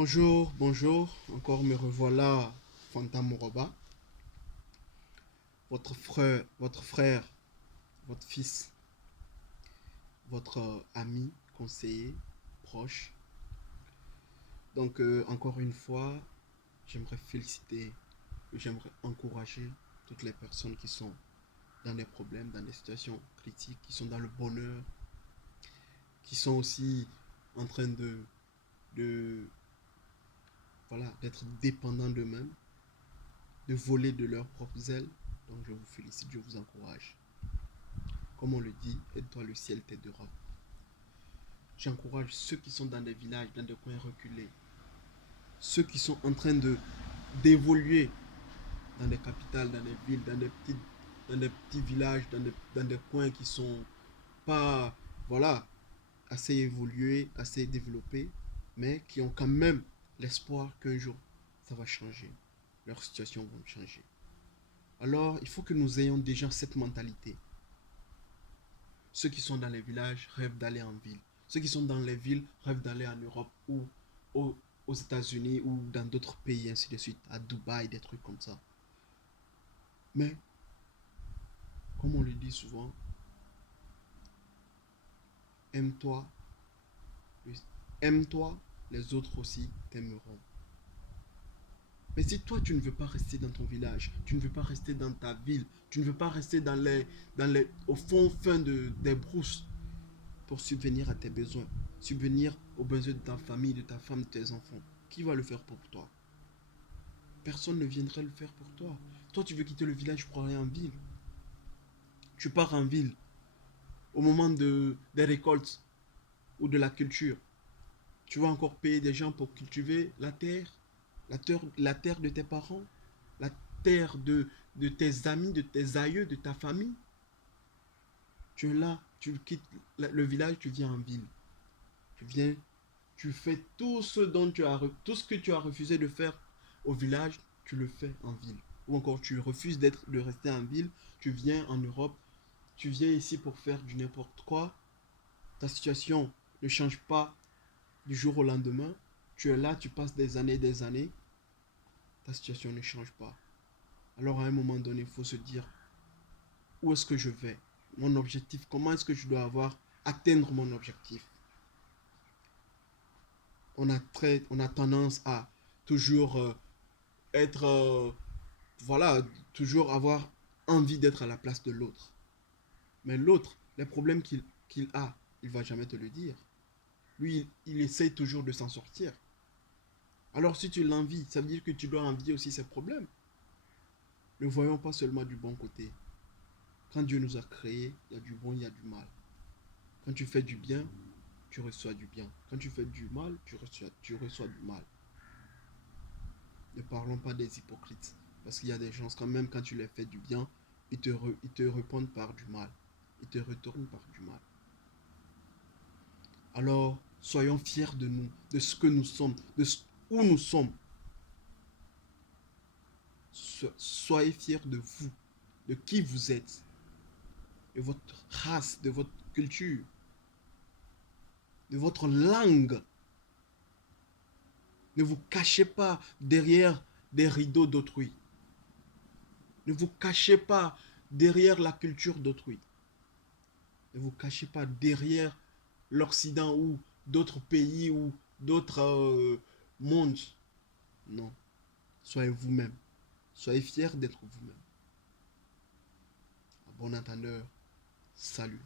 Bonjour, bonjour, encore me revoilà, Fanta Moroba, votre frère, votre fils, votre ami, conseiller, proche. Donc, encore une fois, j'aimerais féliciter, j'aimerais encourager toutes les personnes qui sont dans des problèmes, dans des situations critiques, qui sont dans le bonheur, qui sont aussi en train de voilà, d'être dépendants d'eux-mêmes, de voler de leurs propres ailes. Donc, je vous félicite, je vous encourage. Comme on le dit, aide-toi, le ciel t'aidera. J'encourage ceux qui sont dans des villages, dans des coins reculés, ceux qui sont en train de d'évoluer dans des capitales, dans des villes, dans des petits villages, dans des coins qui sont pas, voilà, assez évolués, assez développés, mais qui ont quand même l'espoir qu'un jour ça va changer, leur situation va changer. Alors, il faut que nous ayons déjà cette mentalité. Ceux qui sont dans les villages rêvent d'aller en ville. Ceux qui sont dans les villes rêvent d'aller en Europe ou aux États-Unis ou dans d'autres pays, ainsi de suite, à Dubaï, des trucs comme ça. Mais, comme on le dit souvent, aime-toi, aime-toi, les autres aussi t'aimeront. Mais si toi, tu ne veux pas rester dans ton village, tu ne veux pas rester dans ta ville, tu ne veux pas rester au fin des brousses pour subvenir à tes besoins, subvenir aux besoins de ta famille, de ta femme, de tes enfants, qui va le faire pour toi? Personne ne viendrait le faire pour toi. Toi, tu veux quitter le village pour aller en ville. Tu pars en ville au moment des récoltes ou de la culture. Tu vas encore payer des gens pour cultiver la terre de tes parents, la terre de tes amis, de tes aïeux, de ta famille. Tu es là, tu quittes le village, tu viens en ville. Tu viens, tu fais tout ce que tu as refusé de faire au village, tu le fais en ville. Ou encore tu refuses de rester en ville, tu viens en Europe, tu viens ici pour faire du n'importe quoi. Ta situation ne change pas du jour au lendemain. Tu es là, tu passes des années, ta situation ne change pas. Alors à un moment donné, il faut se dire, où est-ce que je vais? Mon objectif, comment est-ce que je dois atteindre mon objectif? On a tendance à toujours être, voilà, toujours avoir envie d'être à la place de l'autre. Mais l'autre, les problèmes qu'il a, il va jamais te le dire. Lui, il essaye toujours de s'en sortir. Alors si tu l'envies, ça veut dire que tu dois envier aussi ses problèmes. Ne voyons pas seulement du bon côté. Quand Dieu nous a créés, il y a du bon, il y a du mal. Quand tu fais du bien, tu reçois du bien. Quand tu fais du mal, tu reçois du mal. Ne parlons pas des hypocrites. Parce qu'il y a des gens, quand même, quand tu les fais du bien, ils te répondent par du mal. Ils te retournent par du mal. Alors, soyons fiers de nous, de ce que nous sommes, où nous sommes. Soyez fiers de vous, de qui vous êtes, de votre race, de votre culture, de votre langue. Ne vous cachez pas derrière des rideaux d'autrui. Ne vous cachez pas derrière la culture d'autrui. Ne vous cachez pas derrière l'Occident ou d'autres pays ou d'autres mondes. Non. Soyez vous-même. Soyez fiers d'être vous-même. À bon entendeur, salut.